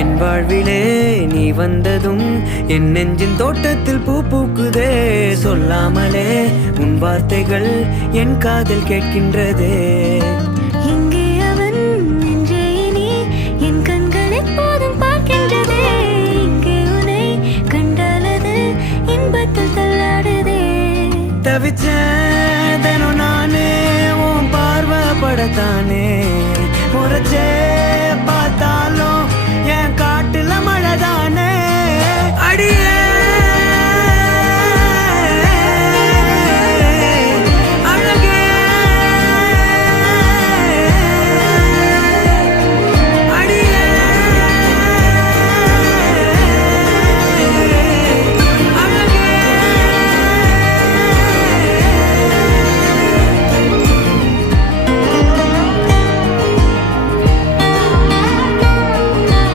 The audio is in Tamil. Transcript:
என் வாழ்விலே நீ வந்ததும் என் நெஞ்சின் தோட்டத்தில் பூ பூக்குதே. சொல்லாமலே உன் வார்த்தைகள் என் காதில் கேட்கின்றதே. இங்கே அவன் என்றே நீ என் கண்கள் எப்போதும் பார்க்கின்றதே. இங்கே உன்னை கண்டாலது இன்பத்தில் தள்ளாடுதே. தவிச்சேதனோ நானே உன் பார்வைப்படத்தானே முறைச்சே